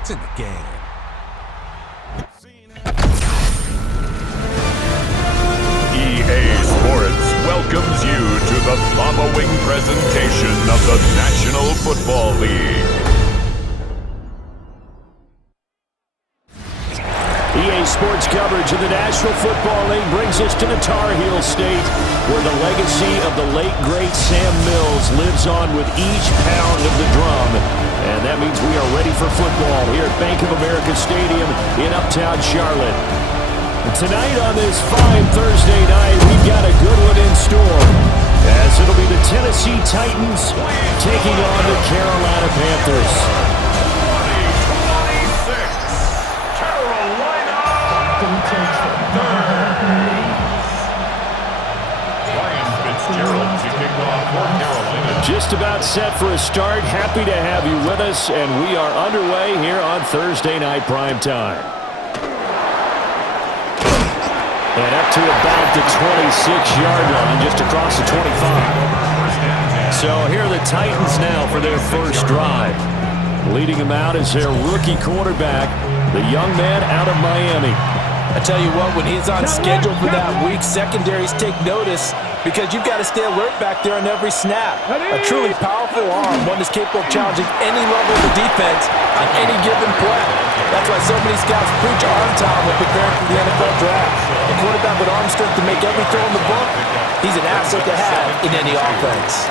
It's in the game. EA Sports welcomes you to the following presentation of the National Football League. EA Sports coverage of the National Football League brings us to the Tar Heel State, where the legacy of the late, great Sam Mills lives on with each pound of the drum. And that means we are ready for football here at Bank of America Stadium in Uptown Charlotte. And tonight on this fine Thursday night, we've got a good one in store, as it'll be the Tennessee Titans taking on the Carolina Panthers. Just about set for a start. Happy to have you with us, and we are underway here on Thursday Night Primetime. And up to about the 26-yard line, just across the 25. So here are the Titans now for their first drive. Leading them out is their rookie quarterback, the young man out of Miami. I tell you what, when he's on schedule for that week, secondaries take notice because you've got to stay alert back there on every snap. A truly powerful arm, one that's capable of challenging any level of the defense on any given play. That's why so many scouts preach arm time when preparing for the NFL draft. A quarterback with arm strength to make every throw in the book, he's an asset to have in any offense.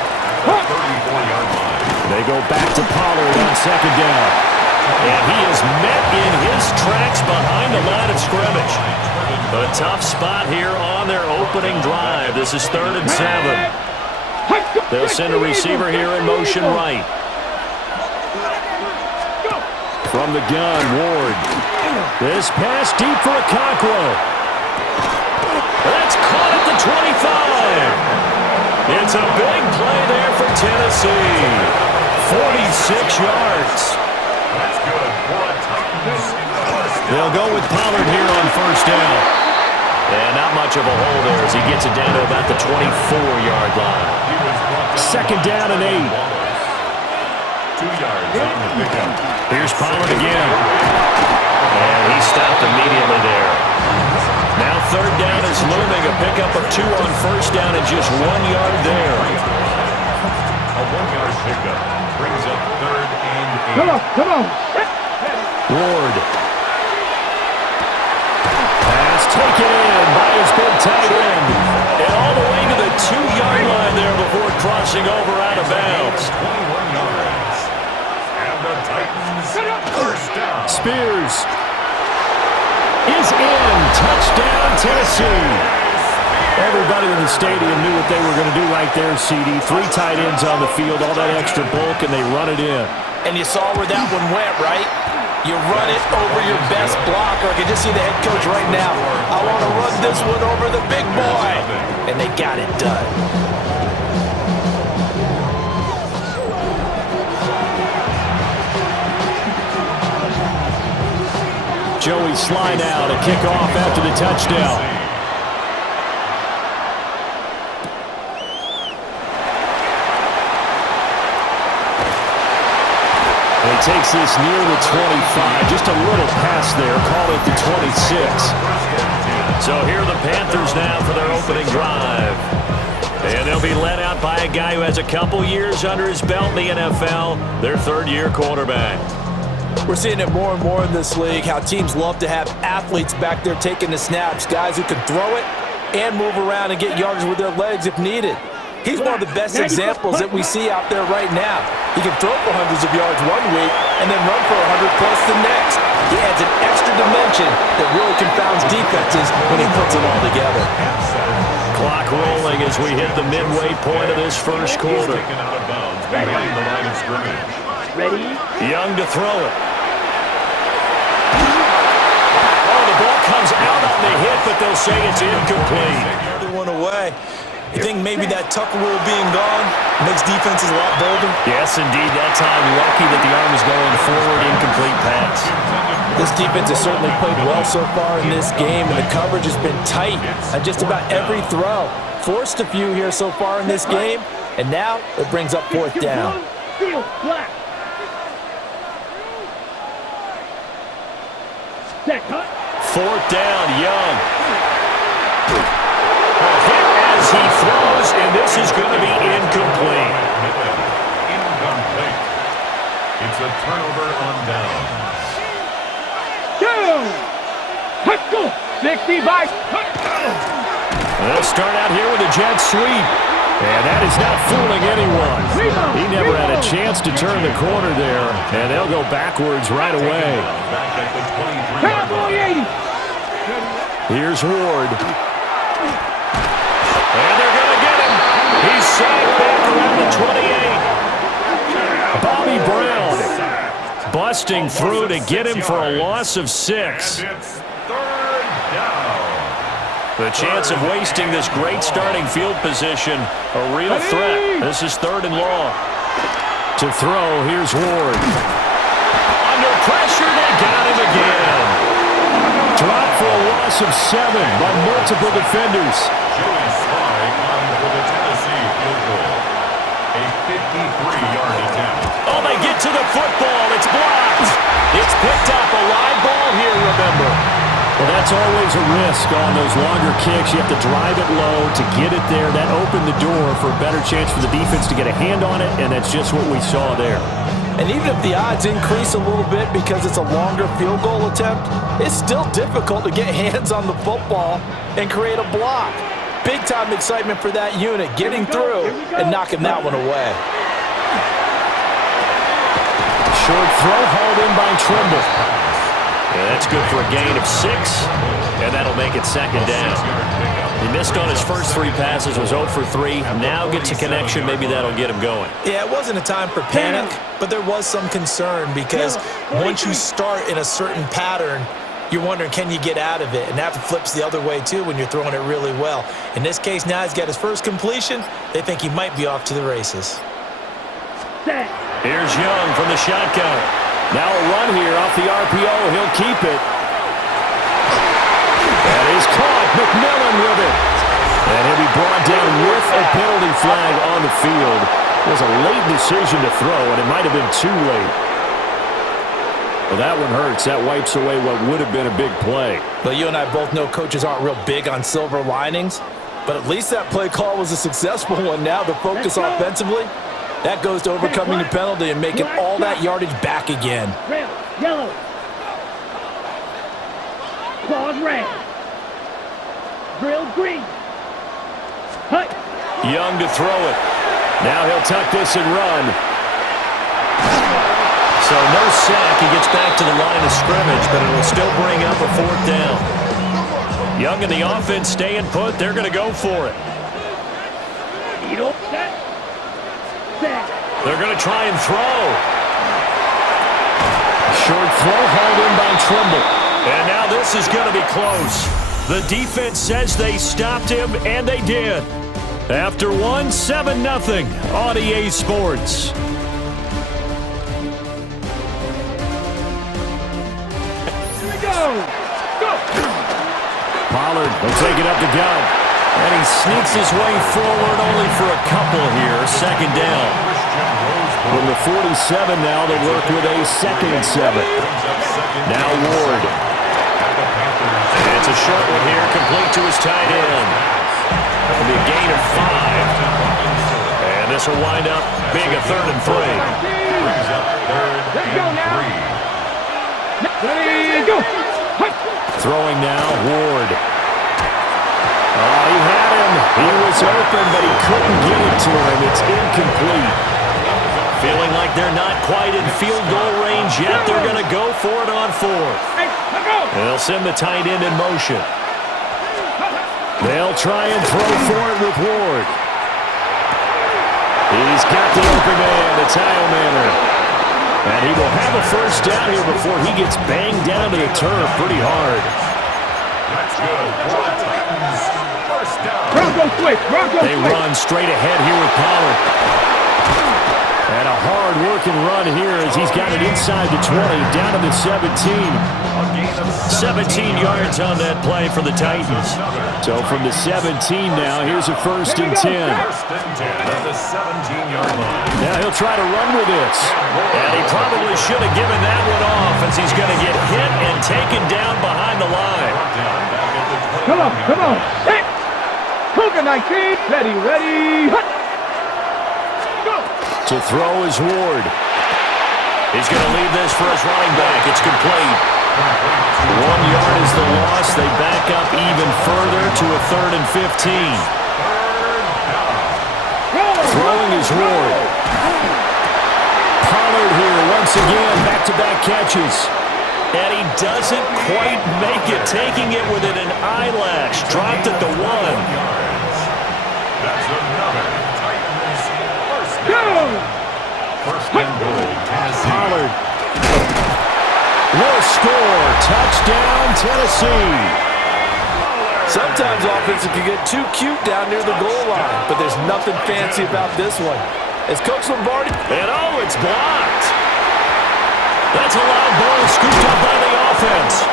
They go back to Pollard on second down. And he is met in his tracks behind the line of scrimmage. A tough spot here on their opening drive. This is 3rd and 7. They'll send a receiver here in motion right. From the gun, Ward. This pass deep for Okonkwo. That's caught at the 25. It's a big play there for Tennessee. 46 yards. That's good for a Titans. They'll go with Pollard here on first down. And not much of a hole there as he gets it down to about the 24-yard line. Second down and 8. 2 yards on the pickup. Here's Pollard again. And he stopped immediately there. Now third down is looming. A pickup of 2 on first down and just 1 yard there. A 1-yard pickup brings up 3rd and 8. Come on. Ward. Pass taken in by his big tight end. And all the way to the 2-yard line there before crossing over out of bounds. 21 yards. And the Titans first down. Spears is in. Touchdown, Tennessee. Everybody in the stadium knew what they were going to do right there, CD. 3 tight ends on the field, all that extra bulk, and they run it in. And you saw where that one went, right? You run it over your best blocker. I can just see the head coach right now. I want to run this one over the big boy. And they got it done. Joey Slye now to kick off after the touchdown. He takes this near the 25. Just a little pass there. Call it the 26. So here are the Panthers now for their opening drive. And they'll be led out by a guy who has a couple years under his belt in the NFL, their 3rd-year quarterback. We're seeing it more and more in this league, how teams love to have athletes back there taking the snaps, guys who can throw it and move around and get yardage with their legs if needed. He's one of the best examples that we see out there right now. He can throw for hundreds of yards one week and then run for 100+ the next. He adds an extra dimension that really confounds defenses when he puts it all together. Clock rolling as we hit the midway point of this first quarter. Taken out of bounds behind the line of scrimmage. Ready? Young to throw it. Oh, the ball comes out on the hit, but they'll say it's incomplete. Another one away. You think maybe that Tucker rule being gone makes defenses a lot bolder? Yes, indeed. That time, lucky that the arm is going forward, incomplete pass. This defense has certainly played well so far in this game, and the coverage has been tight on just about every throw. Forced a few here so far in this game, and now it brings up 4th down. Fourth down, Young. A hit as he throws, and this is going to be incomplete. Incomplete. It's a turnover on down. 65. They'll start out here with a jet sweep. And that is not fooling anyone. He never had a chance to turn the corner there, and they'll go backwards right away. Back at the 23-yard line. Here's Ward. And they're going to get him. He's sacked back around the 28. Bobby Brown busting through to get him for a loss of 6. And it's third down. The chance of wasting this great starting field position, a real threat. This is 3rd and long. To throw, here's Ward. Under pressure, they got him again. Dropped for a loss of 7 by multiple defenders. Joey Slye on for the Tennessee field goal. A 53-yard attempt. Oh, they get to the football. It's blocked. It's picked up. A live ball here, remember. Well, that's always a risk on those longer kicks. You have to drive it low to get it there. That opened the door for a better chance for the defense to get a hand on it, and that's just what we saw there. And even if the odds increase a little bit because it's a longer field goal attempt, it's still difficult to get hands on the football and create a block. Big-time excitement for that unit, getting through and knocking that one away. Short throw hauled in by Trimble. Yeah, that's good for a gain of 6, and that'll make it 2nd down. He missed on his first 3 passes, was 0 for 3. Now gets a connection. Maybe that'll get him going. Yeah, it wasn't a time for panic, but there was some concern because once you start in a certain pattern, you're wondering, can you get out of it? And that flips the other way, too, when you're throwing it really well. In this case, now he's got his first completion. They think he might be off to the races. Here's Young from the shotgun. Now a run here off the RPO. He'll keep it. That is caught. McMillan with it. And he'll be brought down with a penalty flag on the field. It was a late decision to throw, and it might have been too late. Well, that one hurts. That wipes away what would have been a big play. Well, you and I both know coaches aren't real big on silver linings, but at least that play call was a successful one. Now the focus offensively, that goes to overcoming the penalty and making all that yardage back again. Red, yellow. Claws red. Drill green. Hut. Young to throw it. Now he'll tuck this and run. So no sack. He gets back to the line of scrimmage, but it will still bring up a 4th down. Young and the offense staying put. They're going to go for it. They're going to try and throw. Short throw hauled in by Trimble. And now this is going to be close. The defense says they stopped him, and they did. After one, 7-0 on EA Sports. Here we go. Go. Pollard will take it up the gut. And he sneaks his way forward only for a couple here. 2nd down. From the 47 now, they'll work with a 2nd and 7. Now Ward. And it's a short one here, complete to his tight end. That'll be a gain of 5. And this will wind up being a 3rd and 3. Brings up 3rd and 3. Ready, go. Throwing now, Ward. Oh, he had him. He was open, but he couldn't get it to him. It's incomplete. Feeling like they're not quite in field goal range yet. They're going to go for it on 4th. They'll send the tight end in motion. They'll try and throw for it with Ward. He's got the open man. It's Heilmanner. And he will have a 1st down here before he gets banged down to the turf pretty hard. That's good. For the Titans. 1st down. Bronco switch. Bronco They switch. run straight ahead here with Pollard. And a hard-working run here as he's got it inside the 20, down to the 17. 17 yards on that play for the Titans. So from the 17 now, here's a 1st and 10. 1st and 10 at the 17-yard line. Now he'll try to run with this. And he probably should have given that one off as he's going to get hit and taken down behind the line. Come on, come on. Hey! Cougar 19. Ready. Hut. Go. To throw is Ward. He's going to leave this for his running back. It's complete. 1 yard is the loss. They back up even further to a 3rd and 15. Throwing is Ward. Pollard here once again, back-to-back catches. And he doesn't quite make it, taking it within an eyelash. Dropped at the 1. That's another Titans first Go. down. 1st and goal, Tennessee. Pollard will score. Touchdown, Tennessee. Sometimes offenses can get too cute down near the goal line, but there's nothing fancy about this one. As Coach Lombardi... And it's blocked. That's a loud ball scooped up by the offense.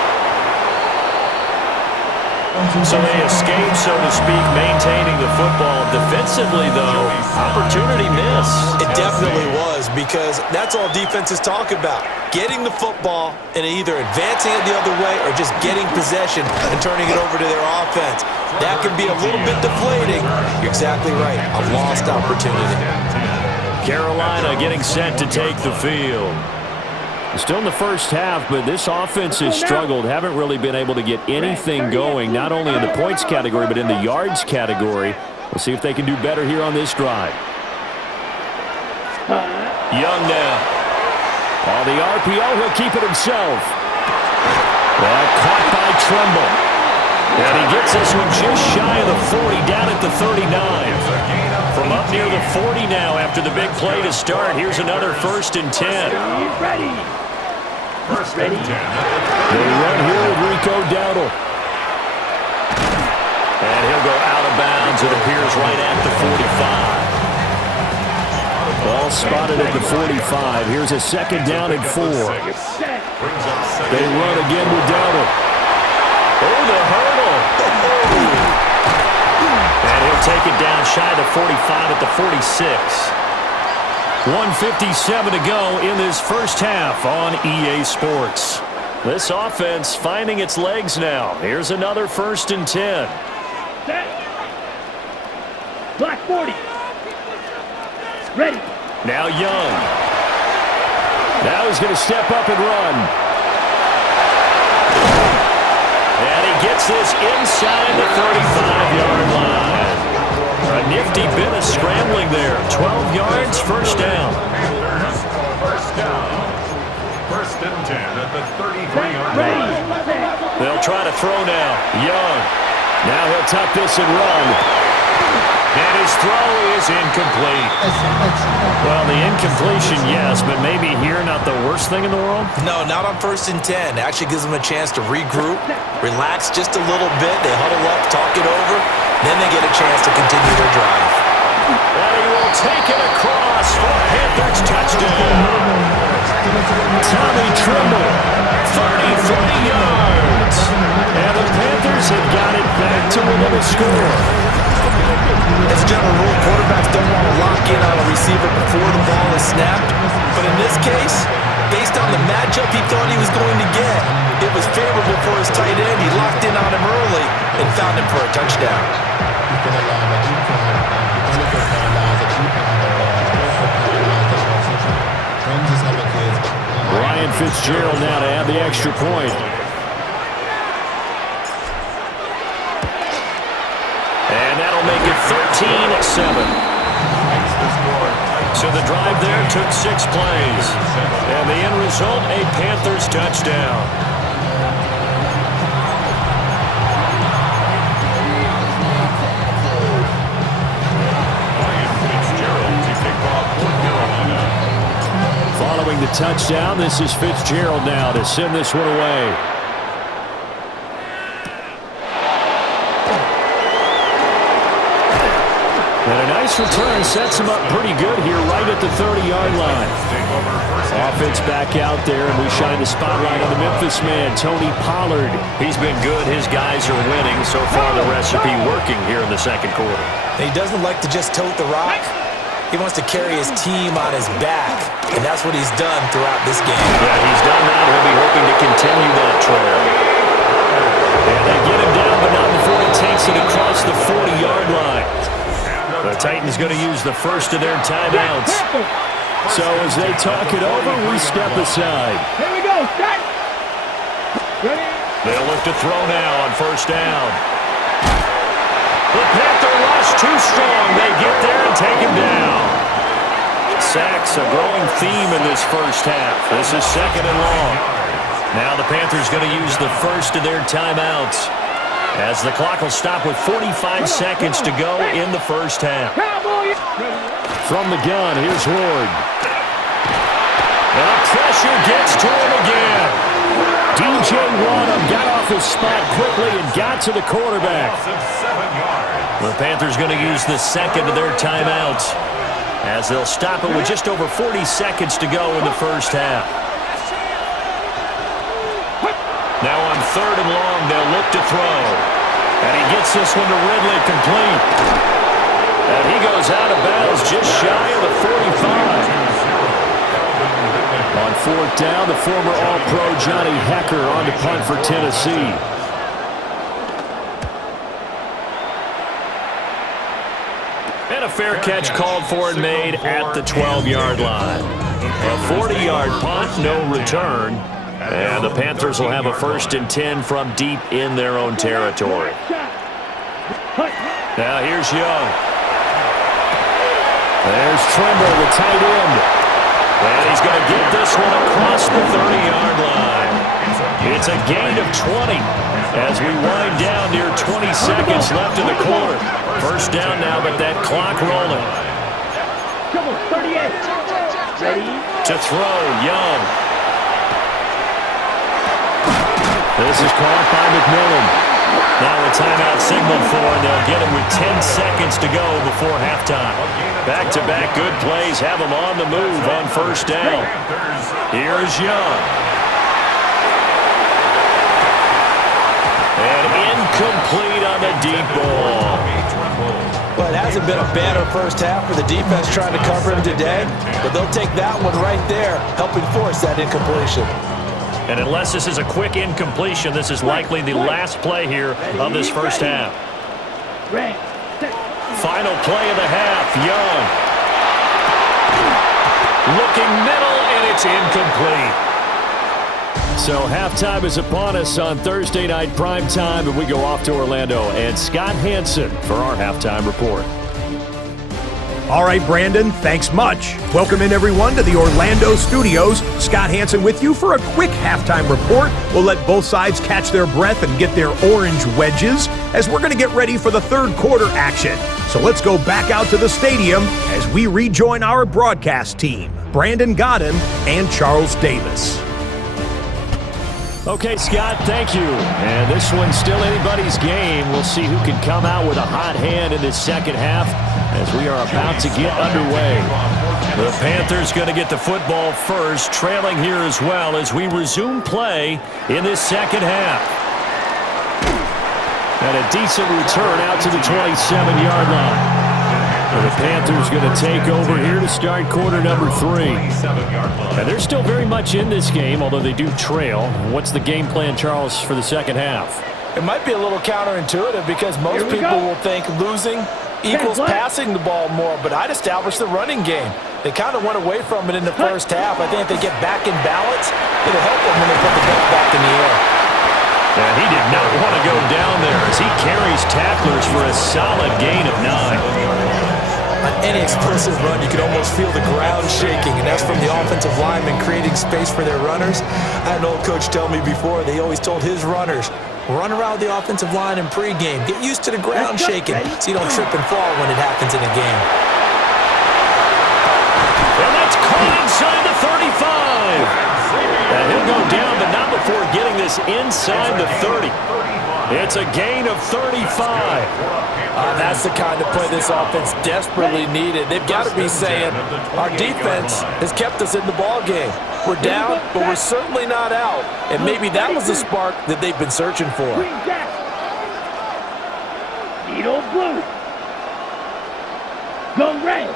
So they escape, so to speak, maintaining the football. Defensively, though, opportunity miss. It definitely was, because that's all defenses talk about. Getting the football and either advancing it the other way or just getting possession and turning it over to their offense. That can be a little bit deflating. You're exactly right. A lost opportunity. Carolina getting set to take the field. Still in the first half, but this offense has struggled. Haven't really been able to get anything going, not only in the points category, but in the yards category. We'll see if they can do better here on this drive. Young now. On the RPO, he'll keep it himself. Well, caught by Tremble. And he gets this one just shy of the 40, down at the 39. From up near the 40 now after the big play to start. Here's another 1st and 10. Ready. 1st and 10. They run here with Rico Dowdle. And he'll go out of bounds, it appears, right at the 45. Ball spotted at the 45. Here's a 2nd down and 4. They run again with Dowdle. Oh, the hurdle. And he'll take it down shy of the 45 at the 46. 1:57 to go in this first half on EA Sports. This offense finding its legs now. Here's another 1st and 10. Set. Black 40. Ready. Now Young. Now he's going to step up and run. And he gets this inside the 35-yard line. A nifty bit of scrambling there. 12 yards, 1st down. First down. 1st and 10 at the 33-yard line. They'll try to throw now. Young. Now he'll tuck this and run. And his throw is incomplete. Well, the incompletion, yes, but maybe here not the worst thing in the world? No, not on 1st and 10. Actually gives them a chance to regroup, relax just a little bit. They huddle up, talk it over. Then they get a chance to continue their drive. And he will take it across for a Panthers touchdown. Tommy Tremble, 33 yards. And the Panthers have got it back to within a score. As a general rule, quarterbacks don't want to lock in on a receiver before the ball is snapped. But in this case, based on the matchup he thought he was going to get, it was favorable for his tight end. He locked in on him early and found him for a touchdown. Ryan Fitzgerald now to add the extra point. And that'll make it 13-7. So the drive there took 6 plays. And the end result, a Panthers touchdown. Following the touchdown, this is Fitzgerald now to send this one away. And a nice nice return sets him up pretty good here right at the 30-yard line. Offense back out there, and we shine the spotlight on the Memphis man, Tony Pollard. He's been good. His guys are winning. So far, the recipe working here in the second quarter. He doesn't like to just tote the rock. He wants to carry his team on his back, and that's what he's done throughout this game. Yeah, he's done that. He'll be hoping to continue that trail. And they get him down, but not before he takes it across the 40-yard line. The Titans going to use the first of their timeouts. So as they talk it over, we step aside. Here we go. Start. Ready? They'll look to throw now on first down. The Panther rush too strong. They get there and take him down. Sacks a growing theme in this first half. This is second and long. Now the Panthers going to use the first of their timeouts as the clock will stop with 45 seconds to go in the first half. From the gun, here's Ward. And pressure gets to him again. DJ Wonnum got off his spot quickly and got to the quarterback. The Panthers going to use the second of their timeouts as they'll stop it with just over 40 seconds to go in the first half. Now on third and long, they'll look to throw. And he gets this one to Ridley complete. And he goes out of bounds just shy of the 45. On fourth down, the former All-Pro Johnny Hekker on to punt for Tennessee. And a fair catch called for and made at the 12-yard line. A 40-yard punt, no return. And the Panthers will have a 1st and 10 from deep in their own territory. Now here's Young. There's Trimble, the tight end. And he's going to get this one across the 30-yard line. It's a gain of 20 as we wind down near 20 seconds left in the quarter. First down now, but that clock rolling. Come on, 38. Ready? To throw, Young. This is caught by McMillan. Now a timeout signal for, and they'll get him with 10 seconds to go before halftime. Back-to-back good plays have him on the move on first down. Here's Young. And incomplete on the deep ball. Well, it hasn't been a banner first half for the defense trying to cover him today, but they'll take that one right there, helping force that incompletion. And unless this is a quick incompletion, this is likely the last play here of this first half. Final play of the half, Young. Looking middle, and it's incomplete. So halftime is upon us on Thursday night primetime, and we go off to Orlando. And Scott Hanson for our halftime report. All right, Brandon, thanks much. Welcome in, everyone, to the Orlando studios. Scott Hanson with you for a quick halftime report. We'll let both sides catch their breath and get their orange wedges as we're going to get ready for the third quarter action. So let's go back out to the stadium as we rejoin our broadcast team, Brandon Godden and Charles Davis. Okay, Scott, thank you. And this one's still anybody's game. We'll see who can come out with a hot hand in this second half as we are about to get underway. The Panthers going to get the football first, trailing here as well as we resume play in this second half. And a decent return out to the 27-yard line. The Panthers going to take over here to start quarter number 3. And they're still very much in this game, although they do trail. What's the game plan, Charles, for the second half? It might be a little counterintuitive because most people will think losing equals passing the ball more, but I'd establish the running game. They kind of went away from it in the first half. I think if they get back in balance, it'll help them when they put the ball back in the air. And he did not want to go down there as he carries tacklers for a solid gain of 9. On any explosive run, you can almost feel the ground shaking, and that's from the offensive linemen creating space for their runners. I had an old coach tell me before, they always told his runners, run around the offensive line in pregame. Get used to the ground shaking so you don't trip and fall when it happens in a game. And that's caught inside the 35. And he'll go down, but not before getting this inside the 30. It's a gain of 35. That's the kind of play this offense desperately needed. They've got to be saying, our defense has kept us in the ball game. We're down, but we're certainly not out. And maybe that was the spark that they've been searching for. Green jack. Needle blue. Go red.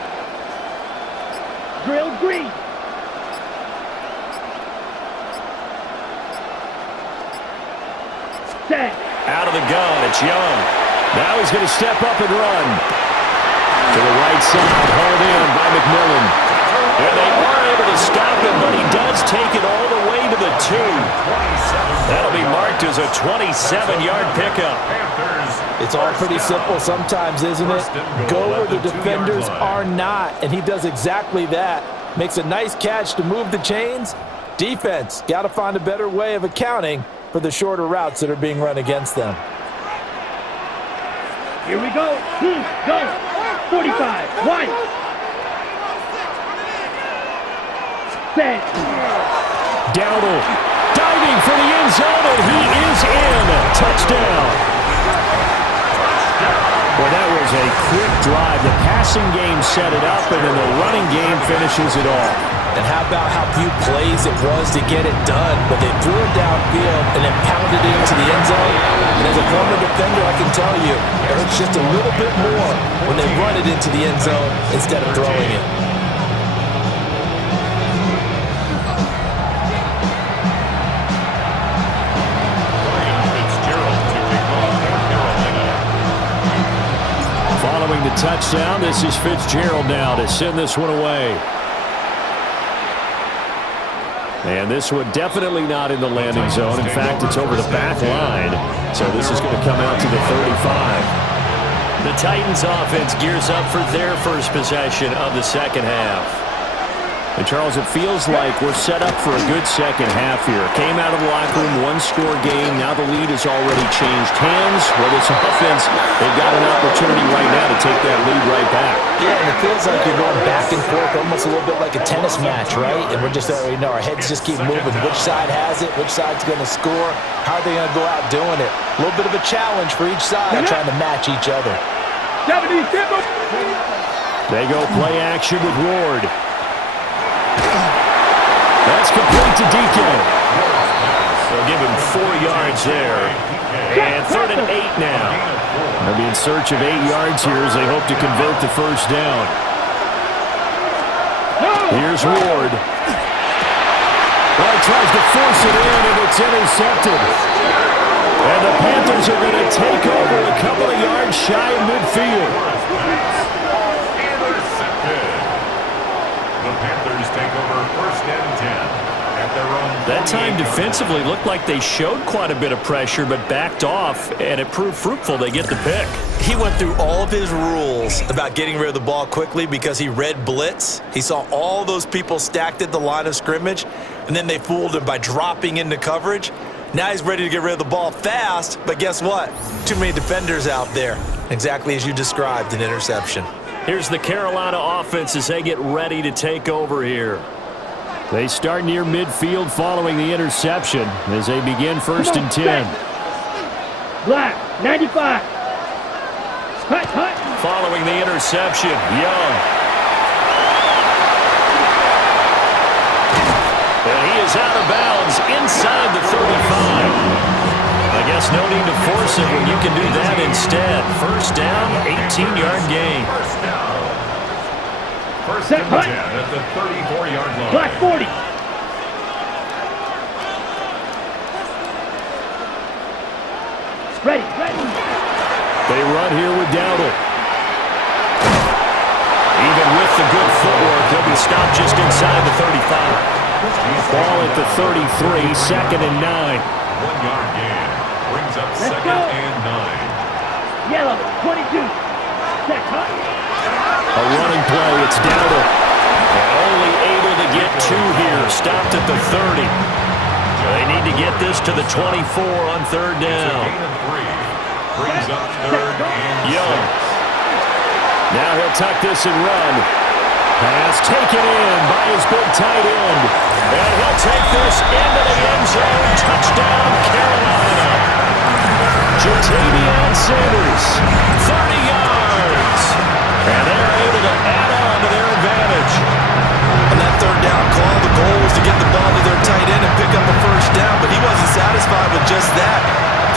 Drill green. Set. Out of the gun, it's Young. Now he's going to step up and run. To the right side, hauled in by McMillan. And they are able to stop him, but he does take it all the way to the 2. That'll be marked as a 27-yard pickup. It's all pretty simple sometimes, isn't it? Go where the defenders are not, and he does exactly that. Makes a nice catch to move the chains. Defense, got to find a better way of accounting for the shorter routes that are being run against them. Here we go. Go. 45. 1. Set. Dowdle diving for the end zone, and he is in. Touchdown. Well, that was a quick drive. The passing game set it up, and then the running game finishes it off. And how about how few plays it was to get it done, but they threw it downfield and then pounded it into the end zone. And as a former defender, I can tell you, it hurts just a little bit more when they run it into the end zone instead of throwing it. Following the touchdown, this is Fitzgerald now to send this one away. And this one definitely not in the landing zone. In fact, it's over the back line. So this is going to come out to the 35. The Titans offense gears up for their first possession of the second half. And Charles, it feels like we're set up for a good second half here. Came out of the locker room, one-score game. Now the lead has already changed hands. Well, this offense, they've got an opportunity right now to take that lead right back. Yeah, and it feels like you're going back and forth almost a little bit like a tennis match, right? And we're just, our heads just keep moving. Which side has it? Which side's going to score? How are they going to go out doing it? A little bit of a challenge for each side trying to match each other. 77. They go play action with Ward. That's complete to Deacon. They'll give him 4 yards there. And 3rd and 8 now. They'll be in search of 8 yards here as they hope to convert the first down. Here's Ward. Well, he tries to force it in, and it's intercepted. And the Panthers are going to take over a couple of yards shy of midfield. The Panthers take over 1st and 10 at their own. That time defensively looked like they showed quite a bit of pressure but backed off, and it proved fruitful. They get the pick. He went through all of his rules about getting rid of the ball quickly because he read blitz. He saw all those people stacked at the line of scrimmage, and then they fooled him by dropping into coverage. Now he's ready to get rid of the ball fast, but guess what? Too many defenders out there. Exactly as you described, an interception. Here's the Carolina offense as they get ready to take over here. They start near midfield following the interception as they begin 1st and 10. Black, 95. Hut, hut. Following the interception, Young. And he is out of bounds inside the 35. I guess no need to force it when you can do that instead. 1st down, 18-yard gain. 1st and 10 at the 34-yard line. Black 40. Ready. They run here with Dowdle. Even with the good footwork, he'll be stopped just inside the 35. Ball at the 33, 2nd and 9. 1-yard gain. Brings up 2nd and 9. Yellow, 22. Set, hut. A running play, it's Dowdle. And only able to get 2 here, stopped at the 30. They need to get this to the 24 on 3rd down. Brings up 3rd and Young. Now he'll tuck this and run. Pass taken in by his big tight end. And he'll take this into the end zone. Touchdown, Carolina. Tavion Sanders, 30 yards. And they're able to add on to their advantage. On that third down call, the goal was to get the ball to their tight end and pick up a first down, but he wasn't satisfied with just that.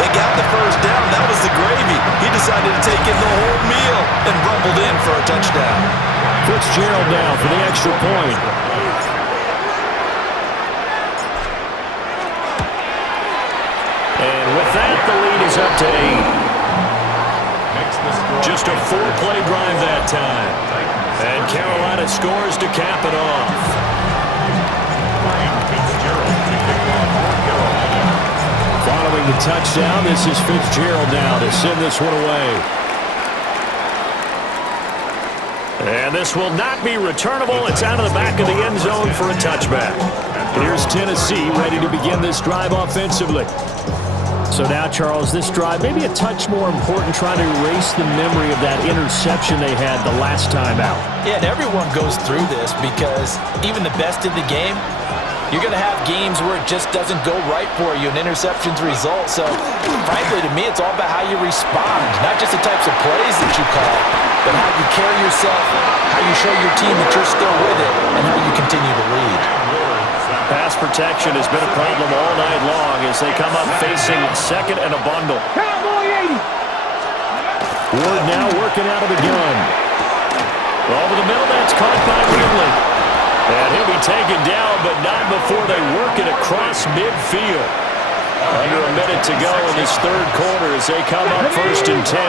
They got the first down. That was the gravy. He decided to take in the whole meal and rumbled in for a touchdown. Fitzgerald now for the extra point. And with that, the lead is up to 8. Just a 4-play drive that time. And Carolina scores to cap it off. Following the touchdown, this is Fitzgerald now to send this one away. And this will not be returnable. It's out of the back of the end zone for a touchback. Here's Tennessee ready to begin this drive offensively. So now, Charles, this drive maybe a touch more important, trying to erase the memory of that interception they had the last time out. Yeah, and everyone goes through this because even the best in the game, you're going to have games where it just doesn't go right for you, and interceptions result. So, frankly, to me, it's all about how you respond, not just the types of plays that you call, but how you carry yourself, how you show your team that you're still with it, and how you continue to lead. Pass protection has been a problem all night long as they come up facing second and a bundle. Ward now working out of the gun. Over the middle, that's caught by Ridley. And he'll be taken down, but not before they work it across midfield. Under a minute to go in this third quarter as they come up 1st and 10.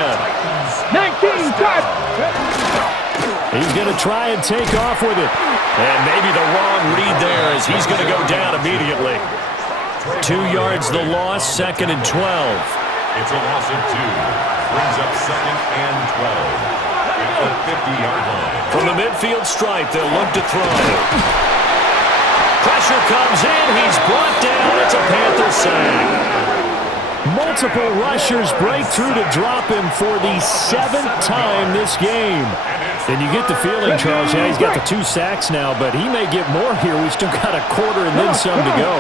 19, cut! He's going to try and take off with it. And maybe the wrong read there as he's going to go down immediately. 2 yards the loss, 2nd and 12. It's a loss of 2. Brings up 2nd and 12. At the 50-yard line. From the midfield stripe, they'll look to throw. Pressure comes in. He's brought down. It's a Panther sack. Multiple rushers break through to drop him for the 7th time this game. And you get the feeling, Charles, yeah, he's got the 2 sacks now, but he may get more here. We've still got a quarter and then some to go.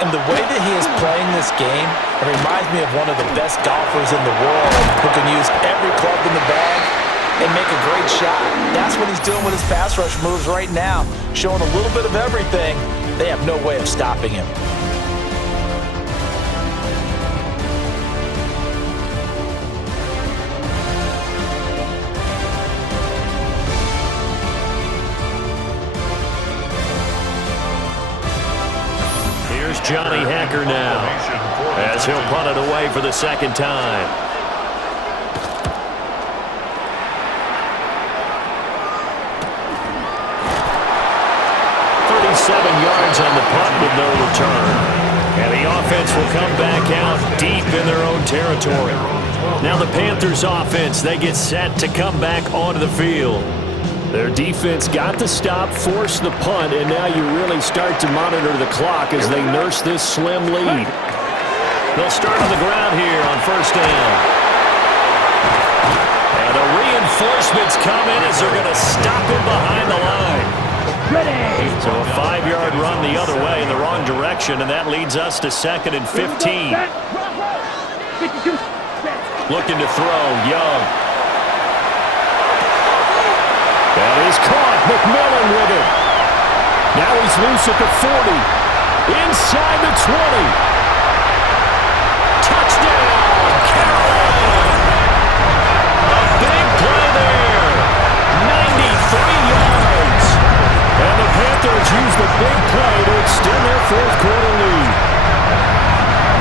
And the way that he is playing this game, it reminds me of one of the best golfers in the world who can use every club in the bag and make a great shot. That's what he's doing with his pass rush moves right now, showing a little bit of everything. They have no way of stopping him. Here's Johnny Hacker now as he'll punt it away for the 2nd time. 37 yards on the punt with no return. And the offense will come back out deep in their own territory. Now the Panthers offense, they get set to come back onto the field. Their defense got the stop, forced the punt, and now you really start to monitor the clock as they nurse this slim lead. They'll start on the ground here on 1st down. And the reinforcements come in as they're going to stop him behind the line. So a 5-yard run the other way in the wrong direction, and that leads us to 2nd and 15. Looking to throw, Young. That is caught. McMillan with it. Now he's loose at the 40. Inside the 20. Touchdown, Carolina. A big play there. 93 yards. And the Panthers use the big play to extend their 4th quarter lead.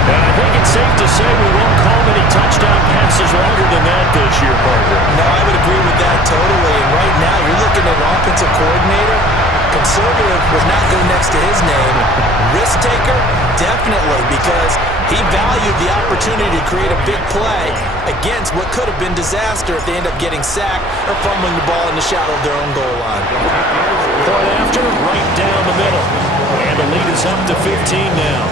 And I think it's safe to say we won't call many touchdown passes longer than that this year, Parker. No, I would agree with that totally. And right now, you're looking at an offensive coordinator. Conservative would not go next to his name. Risk taker, definitely, because he valued the opportunity to create a big play against what could have been disaster if they end up getting sacked or fumbling the ball in the shadow of their own goal line. Point after, right down the middle. And the lead is up to 15 now.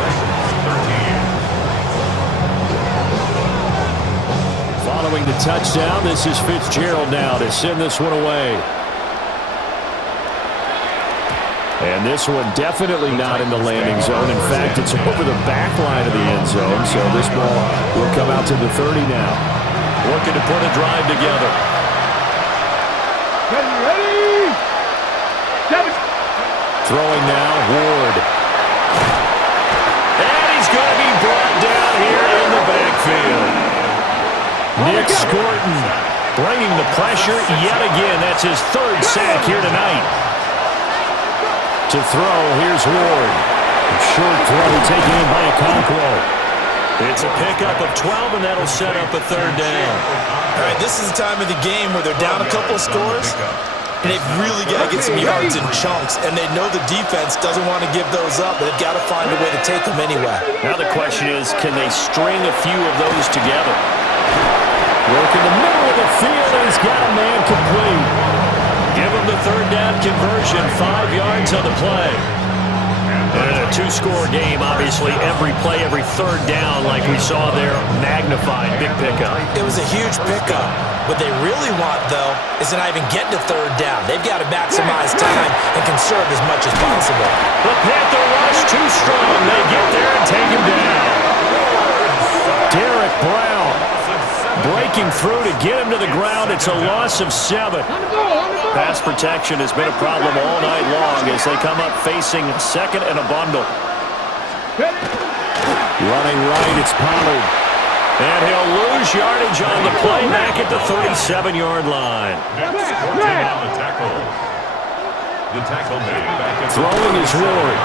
Following the touchdown, this is Fitzgerald now to send this one away. And this one definitely not in the landing zone. In fact, it's over the back line of the end zone, so this ball will come out to the 30 now. Looking to put a drive together. Ready? Throwing now, Ward. And he's going to be brought down here in the backfield. Nick Scorton bringing the pressure yet again. That's his third sack here tonight. To throw, here's Ward. Short throw taken in by Okonkwo. It's a pickup of 12, and that'll set up a third down. All right, this is the time of the game where they're down a couple of scores, and they've really got to get some yards in chunks, and they know the defense doesn't want to give those up, but they've got to find a way to take them anyway. Now the question is, can they string a few of those together? Work in the middle of the field, and he's got a man complete. Give him the third down conversion, 5 yards on the play. And in a two-score game, obviously, every play, every third down, like we saw there, magnified, big pickup. It was a huge pickup. What they really want, though, is to not even get to third down. They've got to maximize time and conserve as much as possible. The Panther rush too strong. They get there and take him down. Derek Brown breaking through to get him to the ground. It's a loss of 7. Pass protection has been a problem all night long as they come up facing second and a bundle. Running right, it's Pollard. And he'll lose yardage on the play back at the 37-yard line. Throwing is Ward.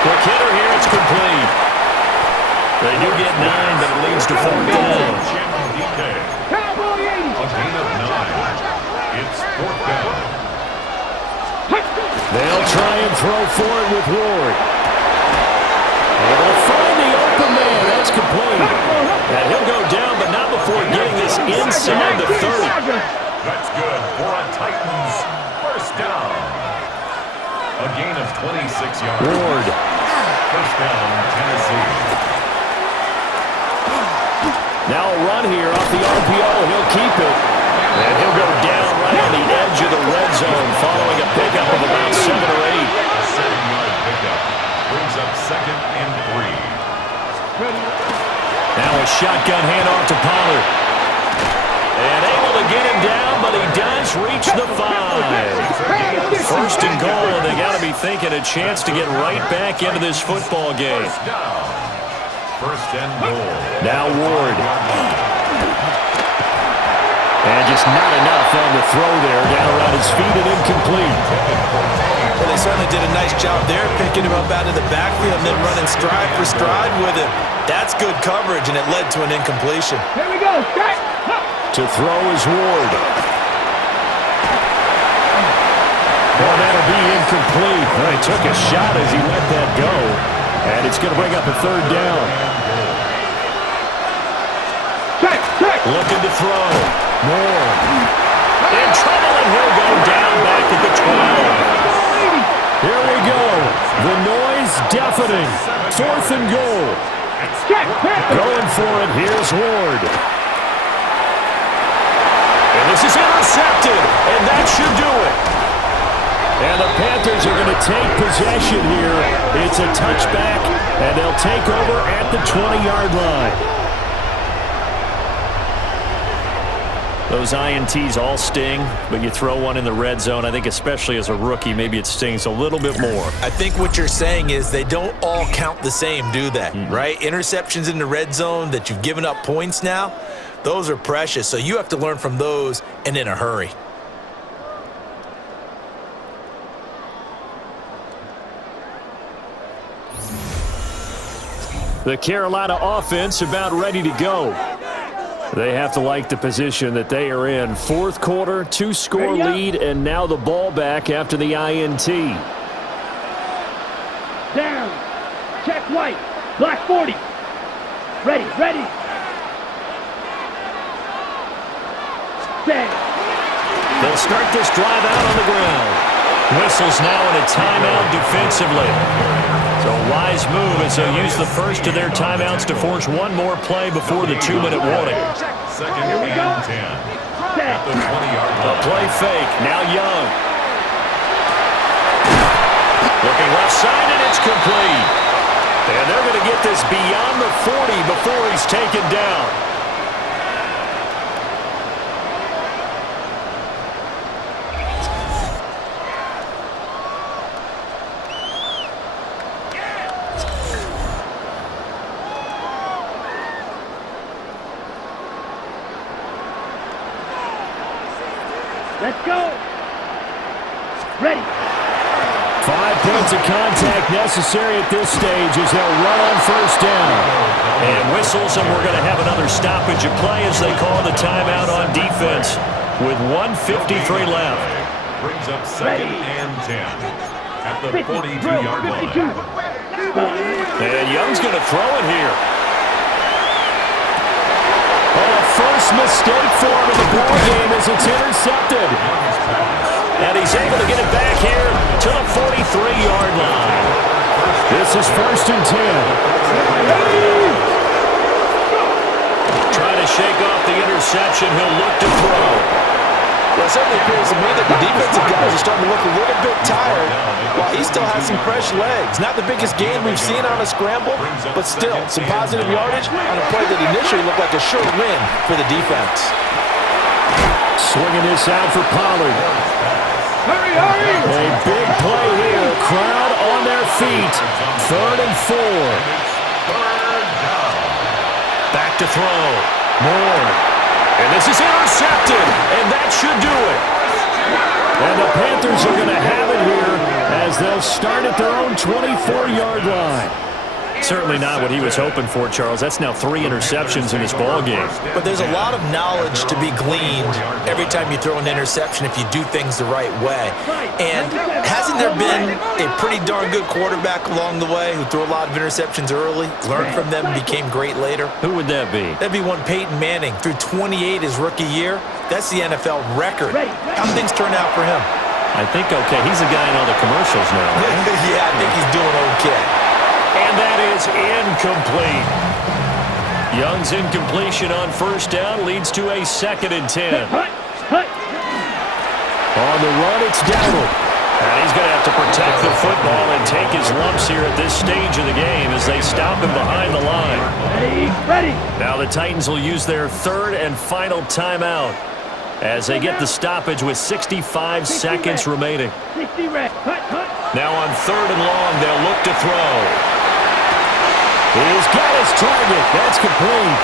Quick hitter here, it's complete. They do get 9, but it leads to 4 down. A gain of 9. It's 4th down. They'll try and throw for it with Ward. And they'll find the open man. That's complete. And he'll go down, but not before getting this inside the 30. That's good for a Titans 1st down. A gain of 26 yards. Ward. 1st down, Tennessee. Now a run here off the RPO. He'll keep it. And he'll go down right on the edge of the red zone following a pickup of about 7 or 8. A 7-yard pickup brings up 2nd and 3. Now a shotgun handoff to Pollard. And able to get him down, but he does reach the 5. 1st and goal, and they got to be thinking a chance to get right back into this football game. 1st and goal. Now Ward. And just not enough on the throw there. Down around his feet and incomplete. Well, they certainly did a nice job there, picking him up out of the backfield and then running stride for stride with him. That's good coverage, and it led to an incompletion. Here we go. To throw is Ward. Well, that'll be incomplete. Well, he took a shot as he let that go. And it's going to bring up a 3rd down. Looking to throw. Moore. In trouble, and he'll go down back at the 12. Here we go. The noise deafening. 4th and goal. Going for it. Here's Ward. And this is intercepted. And that should do it. And the Panthers are going to take possession here. It's a touchback, and they'll take over at the 20-yard line. Those INTs all sting, but you throw one in the red zone, I think especially as a rookie, maybe it stings a little bit more. I think what you're saying is they don't all count the same, do they? Right? Interceptions in the red zone that you've given up points now, those are precious. So you have to learn from those and in a hurry. The Carolina offense about ready to go. They have to like the position that they are in. 4th quarter, 2-score lead, and now the ball back after the INT. Down. Check white. Black 40. Ready. Set. They'll start this drive out on the ground. Whistles now in a timeout defensively. So a wise move as they'll use the first of their timeouts to force one more play before the 2-minute warning. 2nd and 10. At the 20-yard line. A play fake. Now Young. Looking left side, and it's complete. And they're going to get this beyond the 40 before he's taken down. Let's go. Ready. 5 points of contact necessary at this stage as they'll run on first down. And whistles, and we're going to have another stoppage of play as they call the timeout on defense with 1:53 left. Brings up 2nd and 10 at the 42-yard line. And Young's going to throw it here. Oh, first mistake for him in the ball game as it's intercepted. And he's able to get it back here to the 43-yard line. This is 1st and 10. Trying to shake off the interception. He'll look to throw. Well, it certainly appears to me that the defensive guys are starting to look a little bit tired while he still has some fresh legs. Not the biggest gain we've seen on a scramble, but still some positive yardage on a play that initially looked like a sure win for the defense. Swinging this out for Pollard. Hurry, hurry. A big play here. Crowd on their feet. 3rd and 4. Back to throw. Moore. And this is intercepted. And that should do it. And the Panthers are going to have it here as they'll start at their own 24-yard line. Certainly not what he was hoping for, Charles. That's now 3 interceptions in this ball game. But there's a lot of knowledge to be gleaned every time you throw an interception if you do things the right way. And hasn't there been a pretty darn good quarterback along the way who threw a lot of interceptions early, learned from them, and became great later? Who would that be? That'd be one Peyton Manning. Threw 28 his rookie year. That's the NFL record. How things turn out for him? I think okay. He's the guy in all the commercials now. Yeah, I think he's doing okay. And that is incomplete. Young's incompletion on first down leads to a 2nd and 10. On the run, it's Dowdle. And he's going to have to protect the football and take his lumps here at this stage of the game as they stop him behind the line. Ready. Now the Titans will use their 3rd and final timeout as they get the stoppage with 65 seconds remaining. 60 red. Now on 3rd and long, they'll look to throw. He's got his target. That's complete.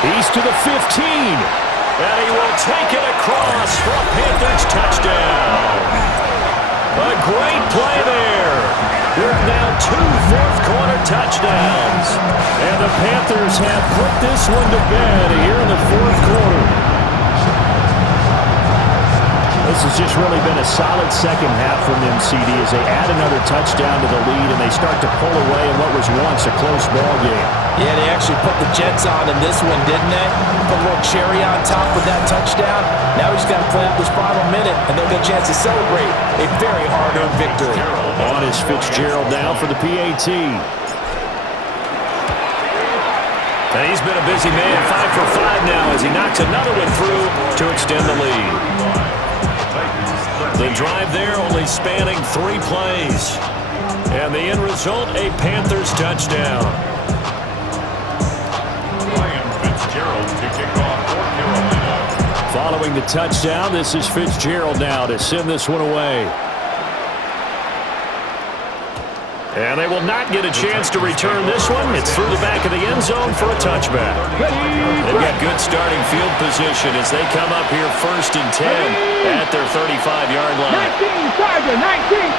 He's to the 15. And he will take it across for a Panthers touchdown. A great play there. With now 2 fourth-quarter touchdowns. And the Panthers have put this one to bed here in the 4th quarter. This has just really been a solid second half from them, CD, as they add another touchdown to the lead and they start to pull away in what was once a close ball game. Yeah, they actually put the Jets on in this one, didn't they? Put a little cherry on top with that touchdown. Now we just got to play up this final minute, and they'll get a chance to celebrate a very hard-earned victory. On is Fitzgerald now for the PAT. And he's been a busy man, 5 for 5 now as he knocks another one through to extend the lead. The drive there only spanning 3 plays. And the end result, a Panthers touchdown. Ryan Fitzgerald to kick off for Carolina. Following the touchdown, this is Fitzgerald now to send this one away. And they will not get a chance to return this one. It's through the back of the end zone for a touchback. They've got good starting field position as they come up here 1st and 10 at their 35-yard line. 19, Charger, 19.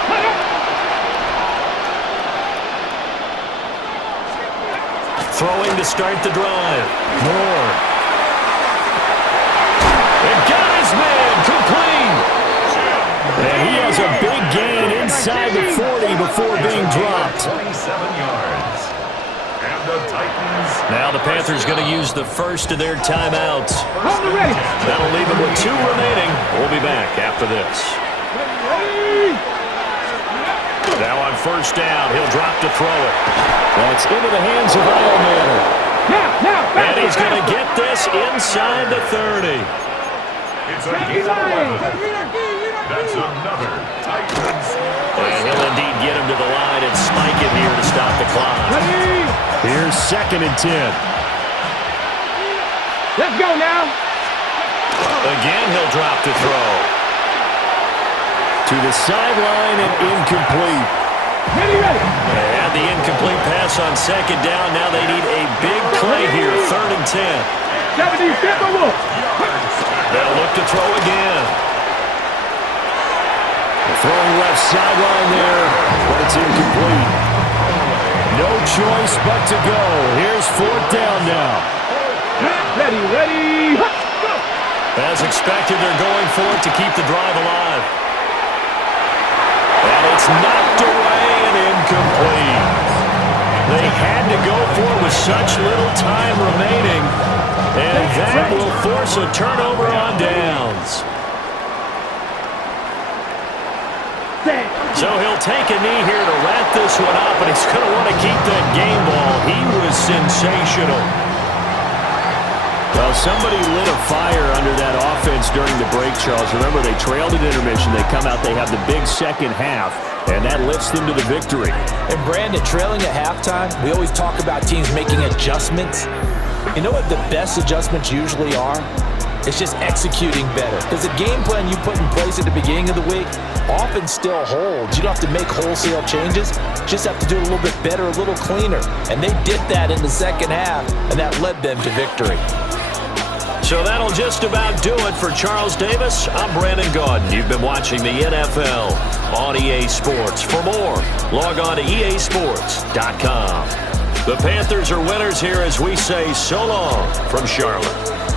Throwing to start the drive. Moore. And got his man complete. And he has a big gain inside the 40 before being dropped. 27 yards. And the Titans. Now the Panthers going to use the first of their timeouts. On the ready. That'll leave them with 2 remaining. We'll be back after this. Now on first down, he'll drop to throw it. That's into the hands of Iomanner. Now. And he's going to get this inside the 30. It's a gain of 11. That's another Titans. And he'll indeed get him to the line and spike it here to stop the clock. Here's 2nd and 10. Let's go now. Again, he'll drop the throw. To the sideline and incomplete. Ready. They had the incomplete pass on 2nd down. Now they need a big play here, 3rd and 10. 70, step a wolf. They'll look to throw again. Throwing left sideline there, but it's incomplete. No choice but to go. Here's 4th down now. Ready. As expected, they're going for it to keep the drive alive. And it's knocked away and incomplete. They had to go for it with such little time remaining. And that will force a turnover on downs. So he'll take a knee here to wrap this one up, and he's going to want to keep that game ball. He was sensational. Well, somebody lit a fire under that offense during the break, Charles. Remember, they trailed at intermission. They come out, they have the big second half, and that lifts them to the victory. And Brandon, trailing at halftime, we always talk about teams making adjustments. You know what the best adjustments usually are? It's just executing better. Because the game plan you put in place at the beginning of the week often still holds. You don't have to make wholesale changes. You just have to do it a little bit better, a little cleaner. And they did that in the second half, and that led them to victory. So that'll just about do it for Charles Davis. I'm Brandon Gaudin. You've been watching the NFL on EA Sports. For more, log on to easports.com. The Panthers are winners here as we say so long from Charlotte.